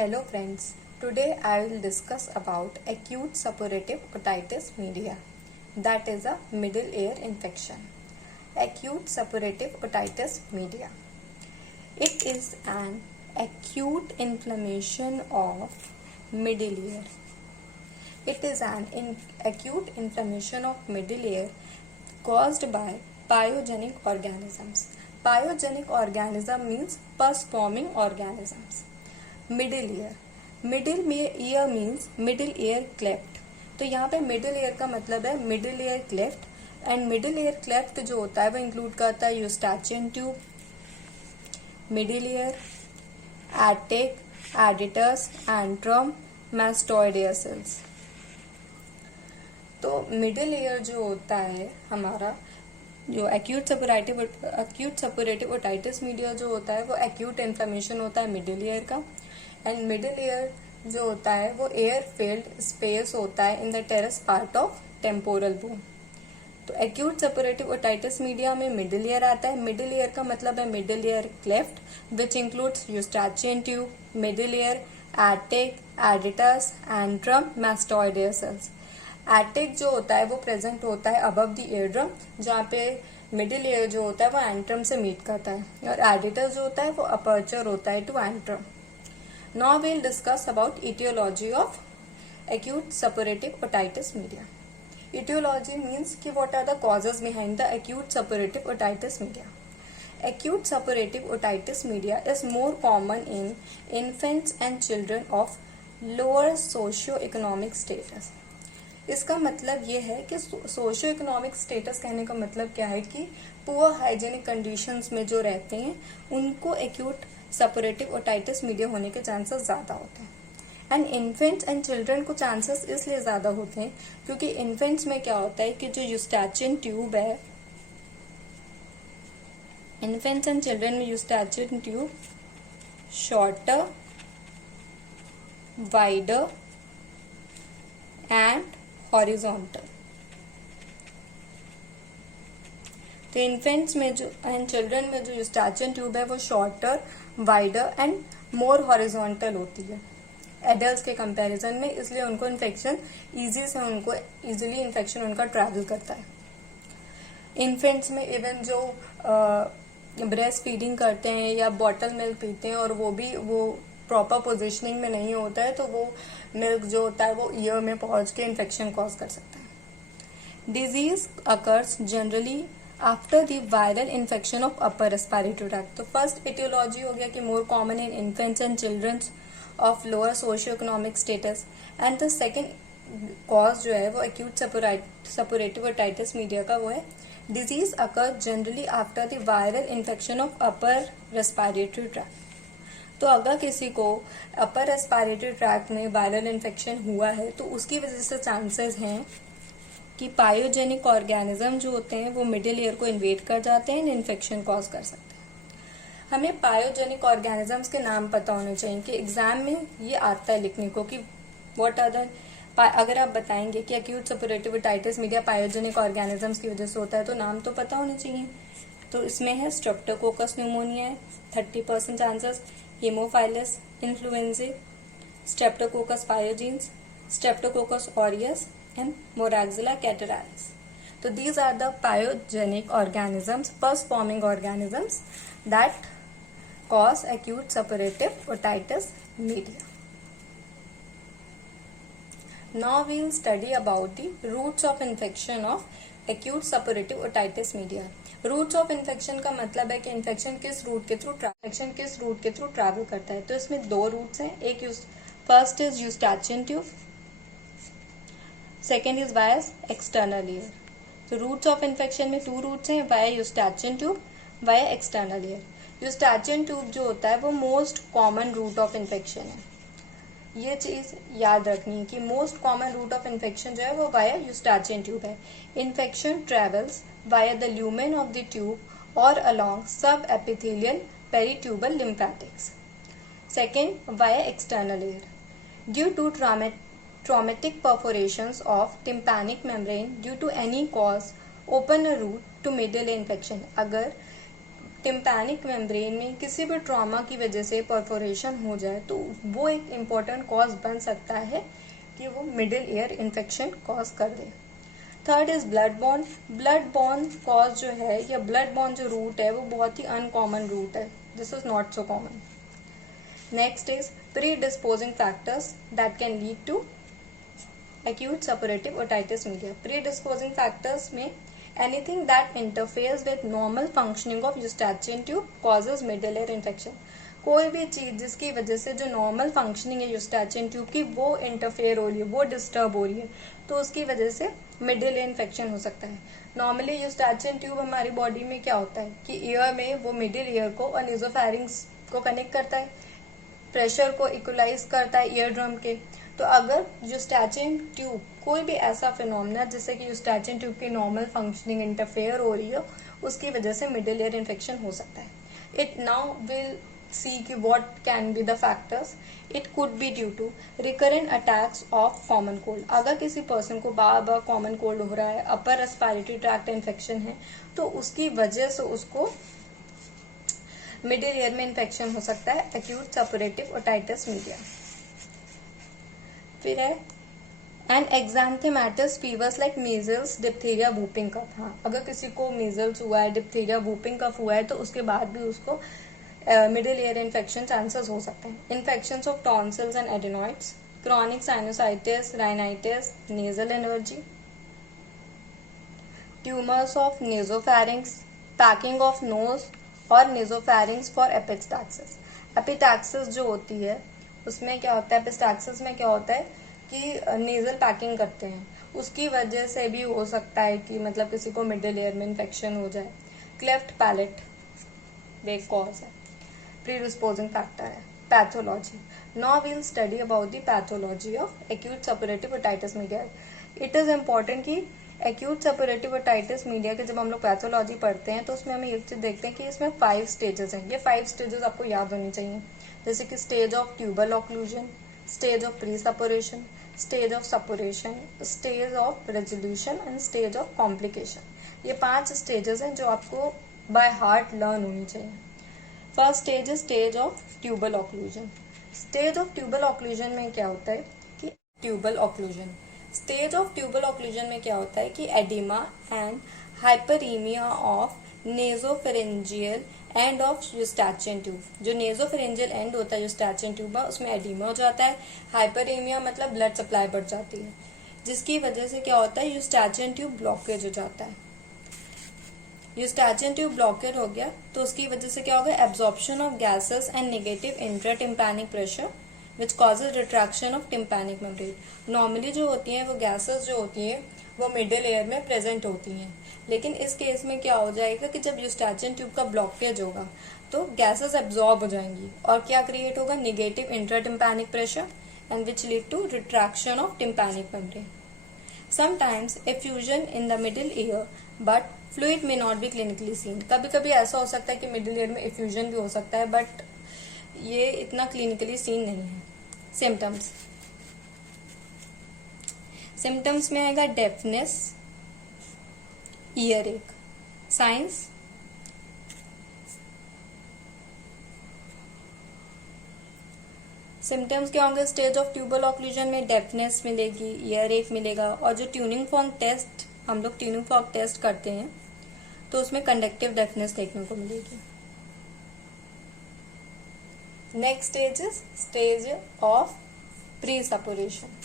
Hello friends, today I will discuss about acute suppurative otitis media, that is a middle ear infection. Acute suppurative otitis media. It is an acute inflammation of middle ear. It is an acute inflammation of middle ear caused by pyogenic organisms. Pyogenic organism means pus-forming organisms. Middle ear means middle ear cleft. तो यहाँ पे middle ear का मतलब है middle ear cleft. And middle ear cleft जो होता है वो इंक्लूड करता है Eustachian tube, middle ear, attic, aditus, antrum, mastoidal cells. तो मिडिल ईयर जो होता है हमारा, जो एक्यूट सपोरेटिव ओटाइटिस मीडिया जो होता है वो एक्यूट इन्फ्लेमेशन होता है मिडिल ईयर का. एंड मिडिल ईयर जो होता है वो एयर फिल्ड स्पेस होता है in the petrous part of temporal bone. तो एक्यूट सपोरेटिव ओटाइटिस मीडिया में मिडिल ईयर आता है. मिडिल ईयर का मतलब है middle ear cleft which includes Eustachian tube, middle ear, attic, aditus, antrum, mastoidal cells. Attic जो होता है वो प्रेजेंट होता है अबव द ईयर ड्रम, जहाँ पे मिडिल ईयर जो होता है वो एंट्रम से मीट करता है, और एडिटस जो होता है वो अपर्चर होता है to antrum. Now we'll discuss about etiology of acute suppurative otitis media. Etiology means कि what are the causes behind the acute suppurative otitis media. Acute suppurative otitis media is more common in infants and children of lower socio-economic status. इसका मतलब ये है कि socio economic status कहने का मतलब क्या है कि पुअर हाइजेनिक कंडीशंस में जो रहते हैं उनको एक्यूट सपोरेटिव ओटाइटिस मीडिया होने के चांसेस ज्यादा होते हैं. एंड इन्फेंट्स एंड चिल्ड्रन को चांसेस इसलिए ज्यादा होते हैं क्योंकि इन्फेंट्स में क्या होता है कि जो यूस्टाचियन ट्यूब है, इन्फेंट्स एंड चिल्ड्रन में Eustachian tube shorter, wider and horizontal. तो इन्फेंट्स में जो एंड चिल्ड्रन में जो यूस्टाचियन ट्यूब है वो shorter, wider and more horizontal होती है एडल्ट्स के कंपैरिजन में, इसलिए उनको इन्फेक्शन इजीली इन्फेक्शन उनका ट्रैवल करता है. इन्फेंट्स में इवन जो ब्रेस्ट फीडिंग करते हैं या बॉटल मिल्क पीते हैं और वो प्रॉपर पोजिशनिंग में नहीं होता है, तो वो मिल्क जो होता है वो ईयर में पहुंच के इन्फेक्शन कॉज कर सकता है. Disease occurs generally after the viral infection of upper respiratory tract. तो फर्स्ट एटियोलॉजी हो गया कि more common in infants and childrens of lower socio economic status. And the second cause जो है वो एक्यूट सपोरेटिव ओटाइटिस मीडिया का वो है disease occur generally after the viral infection of upper respiratory tract. तो अगर किसी को अपर रेस्पिरेटरी ट्रैक्ट में वायरल इन्फेक्शन हुआ है तो उसकी वजह से चांसेस हैं कि पायोजेनिक ऑर्गेनिज्म जो होते हैं वो मिडिल ईयर को इन्वेड कर जाते हैं, इन्फेक्शन कॉज कर सकते हैं. हमें पायोजेनिक ऑर्गेनिजम्स के नाम पता होने चाहिए कि एग्जाम में ये आता है लिखने को कि व्हाट आर द, अगर आप बताएंगे कि acute suppurative otitis media pyogenic organisms की वजह से होता है तो नाम तो पता होने चाहिए. तो इसमें है स्ट्रेप्टोकोकस न्यूमोनिया है 30% chances, haemophilus influenzae, streptococcus pyogenes, streptococcus aureus and Moraxilla catarrhalis. So these are the pyogenic organisms, pus-forming organisms that cause acute suppurative otitis media. Now we will study about the routes of infection of acute suppurative otitis media. Routes of infection का मतलब है कि infection किस root के through travel करता है. तो इसमें दो रूट्स हैं. एक first is Eustachian tube, second is via external ear. तो रूट्स ऑफ इन्फेक्शन में टू रूट्स हैं, via Eustachian tube, via external ear. Eustachian tube जो होता है वो most common route of infection है. ये चीज याद रखनी है कि most common route of infection जो है वो वाया यूस्टाचियन ट्यूब है. Infection travels via the lumen of the tube और along sub epithelial पेरीट्यूबल lymphatics. Second via external ear. Due to traumatic perforations of tympanic membrane due to any cause open a route to middle infection. अगर tympanic membrane में किसी भी trauma की वजह से perforation हो जाए तो वो एक इम्पॉर्टेंट कॉज बन सकता है कि वो मिडिल ईयर इन्फेक्शन कॉज कर दे। Third is blood borne. Blood borne cause जो है या ब्लड बॉर्न जो रूट है वो बहुत ही अनकॉमन रूट है, this is not so common. Next is predisposing factors that can lead to acute suppurative otitis media. Predisposing factors में anything that interferes with normal functioning of eustachian tube causes middle ear infection. कोई भी चीज जिसकी वजह से जो normal functioning है यूस्टैचियन tube की वो इंटरफेयर हो रही है, वो डिस्टर्ब हो रही है, तो उसकी वजह से मिडिल ईयर इन्फेक्शन हो सकता है। नॉर्मली यूस्टैचियन ट्यूब हमारी बॉडी में क्या होता है कि ईयर में वो मिडिल ईयर को और नेसोफैरिंग्स को कनेक्ट करता है, प्रेशर को इक्वलाइज करता है ईयर ड्रम के। तो अगर यूस्टैचियन ट्यूब कोई भी ऐसा फिनोमिना जिससे कि यूस्टैचियन ट्यूब की नॉर्मल फंक्शनिंग इंटरफेयर हो रही है, उसकी वजह से मिडिल ईयर इन्फेक्शन हो सकता है। इट नाउ विल सी कि what can be the factors. It could be due to recurrent attacks of common cold. अगर किसी पर्सन को बार बार कॉमन कोल्ड हो रहा है, अपर रेस्पिरेटरी ट्रैक्ट इन्फेक्शन है, तो उसकी वजह से उसको मिडिल ईयर में इन्फेक्शन हो सकता है, एक्यूट सपुरेटिव ओटाइटिस मीडिया। फिर है and exanthematous fevers like measles, diphtheria, whooping cough. हाँ, अगर किसी को मीजल्स हुआ है, डिप्थीरिया, वूपिंग कफ हुआ है, तो उसके बाद भी उसको मिडिल ईयर इन्फेक्शन चांसेस हो सकते हैं। Infections of tonsils and adenoids, chronic sinusitis, rhinitis, nasal allergy, tumours of nasopharynx, packing of nose और नेजोफैरिंग्स फॉर एपिस्टैक्सिस। एपिटैक्सिस जो होती है उसमें क्या होता है, एपिस्टैक्सिस में क्या होता है कि नेजल पैकिंग करते हैं, उसकी वजह से भी हो सकता है कि मतलब किसी को मिडिल ईयर में इन्फेक्शन हो जाए। क्लेफ्ट पैलेट एक कॉज है, प्रीडिस्पोजिंग फैक्टर है। Pathology, now we will study about the pathology of acute suppurative otitis media. It is important कि एक्यूट सपुरेटिव ओटाइटिस मीडिया के जब हम लोग पैथोलॉजी पढ़ते हैं तो उसमें हमें एक चीज देखते हैं कि इसमें 5 स्टेजेस हैं। ये 5 स्टेजेस आपको याद होनी चाहिए, जैसे कि stage of tubal occlusion, stage of pre suppuration, stage of suppuration, stage of resolution and stage of complication. ये 5 स्टेजेस हैं जो आपको बाय हार्ट लर्न होनी चाहिए। First stage is stage of tubal occlusion. Stage of tubal occlusion में क्या होता है कि tubal occlusion stage of tubal occlusion में क्या होता है कि oedema and hyperaemia of nasopharyngeal end of Eustachian tube. जो नेजोफेरेंजियल एंड होता है यूस्टैचियन ट्यूब में, उसमें एडिमा हो जाता है। हाइपरीमिया मतलब ब्लड सप्लाई बढ़ जाती है, जिसकी वजह से क्या होता है यूस्टैचियन ट्यूब ब्लॉकेज हो जाता है। यूस्टैचियन ट्यूब ब्लॉकेज हो गया तो उसकी वजह से क्या होगा, absorption of gases and negative intratympanic pressure which causes retraction of tympanic membrane. Normally जो होती हैं वो गैसेस जो होती हैं वो मिडिल एयर में प्रेजेंट होती हैं, लेकिन इस केस में क्या हो जाएगा कि जब यूस्टैचियन ट्यूब का ब्लॉकेज होगा तो गैसेस एब्जॉर्ब हो जाएंगी और क्या क्रिएट होगा, negative intratympanic pressure and which lead to retraction of tympanic membrane. Sometimes effusion in the middle ear but fluid may not be clinically seen. कभी कभी ऐसा हो सकता है कि मिडिल ईयर में एफ्यूजन भी हो सकता है, बट ये इतना क्लिनिकली सीन नहीं है। सिम्टम्स, सिम्टम्स में आएगा डेफनेस, ईयर एक। साइंस, सिम्टम्स क्या होंगे, स्टेज ऑफ ट्यूबल ऑक्लूजन में डेफनेस मिलेगी, ईयर एक मिलेगा, और जो ट्यूनिंग फॉर्क टेस्ट हम लोग ट्यूनिंग फॉर्क टेस्ट करते हैं तो उसमें कंडक्टिव डेफनेस देखने को मिलेगी। Next stage is stage of pre suppuration.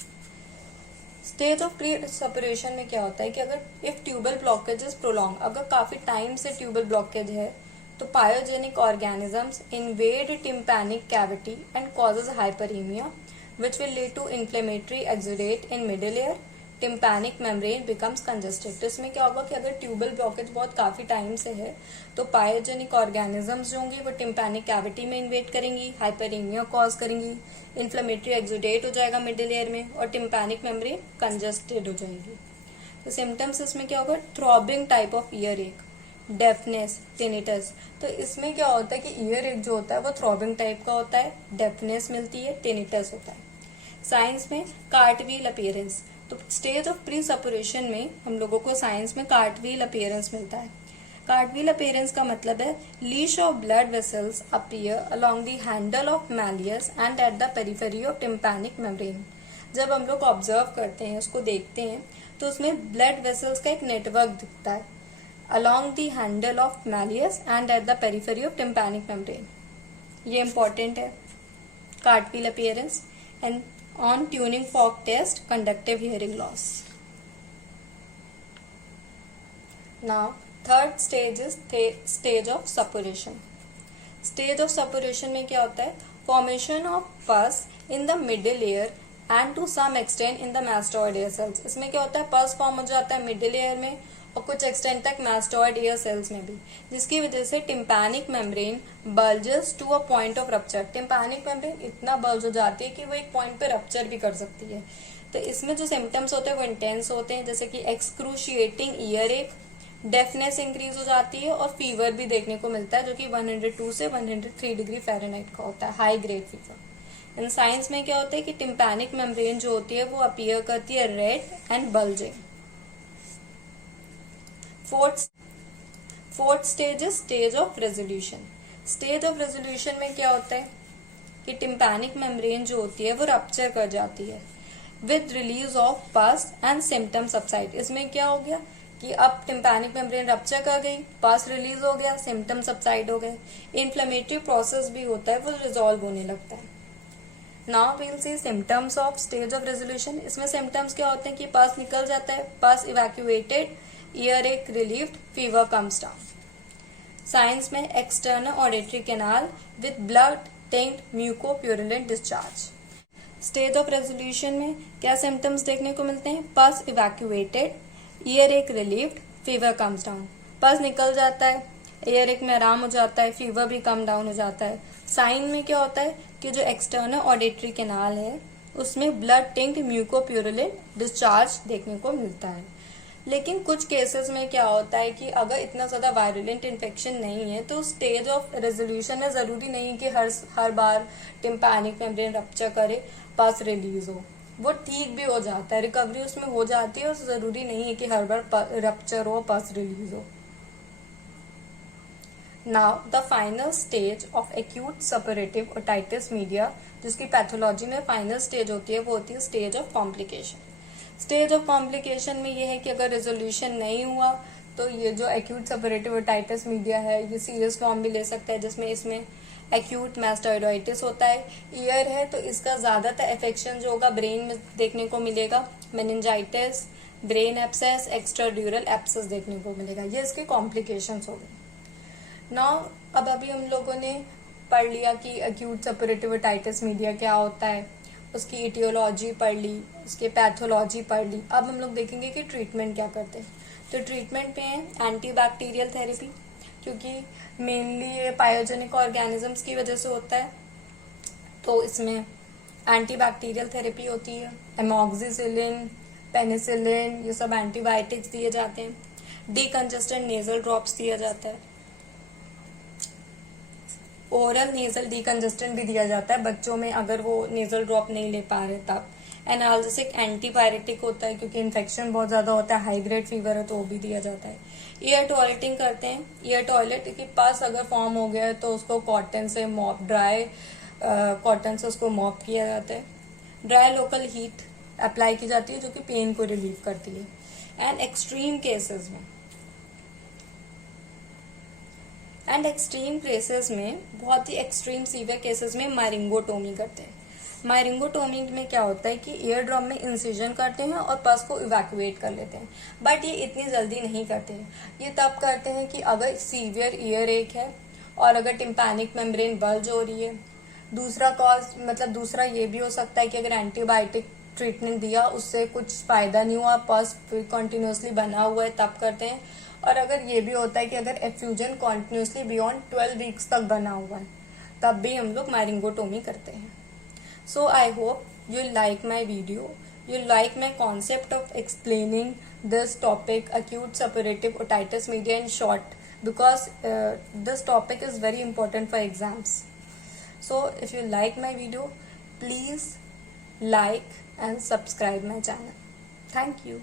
Stage of pre suppuration में क्या होता है कि अगर if tubal blockage is prolong, अगर काफी टाइम से ट्यूबल ब्लॉकेज है तो pyogenic organisms invade tympanic cavity and causes hyperaemia which will lead to inflammatory exudate in middle ear, tympanic membrane becomes congested. तो इसमें क्या होगा कि अगर ट्यूबल ब्लॉकेज बहुत काफी टाइम से है तो पायोजेनिक ऑर्गेनिजम्स जो होंगी वो टिम्पैनिक कैविटी में इन्वेट करेंगी, हाइपरीमिया कॉज करेंगी, इन्फ्लेमेटरी एक्सुडेट हो जाएगा मिडिल ईयर में और टिम्पैनिक मेम्ब्रेन कंजेस्टेड हो जाएगी। तो सिम्टम्स इसमें क्या होगा, थ्रॉबिंग टाइप ऑफ ईयर एक, डेफनेस, टिनिटस। तो इसमें क्या होता है कि ईयर एक जो होता है वो थ्रॉबिंग टाइप का होता है, डेफनेस मिलती है, टिनिटस होता है। साइंस में कार्टव्हील अपीयरेंस, तो स्टेज ऑफ प्री सपुरेशन में हम लोगों को साइंस में कार्टव्हील अपीयरेंस मिलता है। कार्टविल अपीयरेंस का मतलब है leash of blood vessels appear along the handle of malleus and at the periphery of tympanic membrane. जब हम लोग ऑब्जर्व करते हैं, उसको देखते हैं, तो उसमें ब्लड वेसल्स का एक नेटवर्क दिखता है along the handle of malleus and at the periphery of tympanic membrane. ये इंपॉर्टेंट है, cartwheel appearance. And on tuning fork test, conductive hearing loss. Now third stage is stage of suppuration. Stage of suppuration में क्या होता है? Formation of pus in the middle ear and to some extent in the mastoid air cells. इसमें क्या होता है? पस form हो जाता है मिडिल ईयर में और कुछ एक्सटेंट तक मास्टोइड ईयर सेल्स में भी, जिसकी वजह से tympanic membrane bulges to a point of rupture. Tympanic membrane इतना बल्ज हो जाती है कि वो एक पॉइंट पे रप्चर भी कर सकती है। तो इसमें जो सिम्टम्स होते हैं वो इंटेंस होते हैं, जैसे कि एक्सक्रूशिएटिंग ईयर एक, डेफनेस इंक्रीज हो जाती है और फीवर भी देखने को मिलता है, जो कि 102 से 103 डिग्री फ़ारेनहाइट का होता है, high grade fever. In science में क्या होता है कि टिम्पैनिक मेम्ब्रेन जो होती है वो अपीयर करती है red and bulging. Fourth stage is stage of resolution. Stage of resolution में क्या होता है कि टिम्पैनिक मेम्ब्रेन जो होती है वो रप्चर कर जाती है विद रिलीज ऑफ पस एंड सिम्टम सबसाइड। इसमें क्या हो गया कि अब टिम्पैनिक मेम्ब्रेन रप्चर कर गई, पस रिलीज हो गया, सिम्टम सबसाइड हो गए, इन्फ्लेमेटरी प्रोसेस भी होता है वो रिजॉल्व होने लगता है। Now we'll see symptoms of stage of resolution. इसमें सिम्टम्स क्या होते हैं कि पस निकल जाता है, pus evacuated, earache relieved, fever comes down. Signs में external auditory canal with blood tinged mucopurulent discharge. Stage of resolution में क्या सिम्टम्स देखने को मिलते हैं? Pus evacuated, earache relieved, fever comes down. Pus निकल जाता है, ईयर एक में आराम हो जाता है, फीवर भी कम डाउन हो जाता है। साइन में क्या होता है कि जो एक्सटर्नल ऑडिटरी कैनाल है उसमें ब्लड टिंक्ड म्यूकोप्यूरुलेंट डिस्चार्ज देखने को मिलता है। लेकिन कुछ केसेस में क्या होता है कि अगर इतना ज्यादा वायरुलेंट इन्फेक्शन नहीं है तो स्टेज ऑफ रेजोल्यूशन में जरूरी नहीं कि हर बार टिम्पैनिक मेम्ब्रेन रप्चर करे, पस रिलीज हो, वो ठीक भी हो जाता है, रिकवरी उसमें हो जाती है और जरूरी नहीं है कि हर बार रप्चर हो, पस रिलीज हो। Now the final stage of acute suppurative otitis media, जिसकी पैथोलॉजी में फाइनल स्टेज होती है, वो होती है stage of complication. Stage of complication में ये है कि अगर रेजोल्यूशन नहीं हुआ तो ये जो एक्यूट सपरेटिव ओटाइटिस मीडिया है ये सीरियस फॉर्म भी ले सकता है, जिसमें इसमें एक्यूट मास्टोइडोइटिस होता है। ईयर है तो इसका ज्यादातर इफेक्शन जो होगा ब्रेन में देखने को मिलेगा, मेनिंजाइटिस, ब्रेन एब्सेस, एक्स्ट्राड्यूरल एब्सेस देखने को मिलेगा। ये इसके कॉम्प्लिकेशंस हो गए। नाउ अब अभी हम लोगों ने पढ़ लिया कि एक्यूट सपरेटिव ओटाइटिस मीडिया क्या होता है, उसकी इटियोलॉजी पढ़ ली, उसके पैथोलॉजी पढ़ ली। अब हम लोग देखेंगे कि ट्रीटमेंट क्या करते हैं। तो ट्रीटमेंट में है एंटीबैक्टीरियल थेरेपी, क्योंकि मेनली ये पायोजेनिक ऑर्गेनिजम्स की वजह से होता है, तो इसमें एंटीबैक्टीरियल थेरेपी होती है। एमॉक्सिसिलिन, पेनिसिलिन, ये सब एंटीबायोटिक्स दिए जाते हैं। डीकंजेस्टेंट नेजल ड्रॉप्स दिया जाता है। ओरल नेजल डीकंजेस्टेंट भी दिया जाता है बच्चों में अगर वो नेजल ड्रॉप नहीं ले पा रहे तब। एनाल्जेसिक एंटीपायरेटिक होता है क्योंकि इन्फेक्शन बहुत ज्यादा होता है, हाई ग्रेड फीवर है तो वो भी दिया जाता है। ईयर टॉयलेटिंग करते हैं। ईयर टॉयलेट के पास अगर फॉर्म हो गया है तो उसको कॉटन से मॉप, ड्राई कॉटन से उसको मॉप किया जाता है। ड्राई लोकल हीट अप्लाई की जाती है जो कि पेन को रिलीव करती है। एंड एक्सट्रीम केसेस में बहुत ही एक्सट्रीम सीवियर केसेस में मायरिंगोटोमी करते हैं। मायरिंगोटोमी में क्या होता है कि ईयर ड्रम में इंसिजन करते हैं और पस को इवैक्यूएट कर लेते हैं, बट ये इतनी जल्दी नहीं करते हैं। ये तब करते हैं कि अगर सीवियर ईयर एक है और अगर टिम्पैनिक मेम्ब्रेन बल्ज हो रही है। दूसरा कॉज मतलब दूसरा ये भी हो सकता है कि अगर एंटीबायोटिक ट्रीटमेंट दिया उससे कुछ फायदा नहीं हुआ, पस कंटिन्यूसली बना हुआ है, तब करते हैं। और अगर ये भी होता है कि अगर एफ्यूजन कॉन्टिन्यूसली बियॉन्ड 12 वीक्स तक बना हुआ है तब भी हम लोग मायरिंगोटोमी करते हैं। So I hope you like my video, you like my concept of explaining this topic, acute suppurative otitis media, in short, because this topic is very important for exams. So if you like my video, please like and subscribe my channel. Thank you.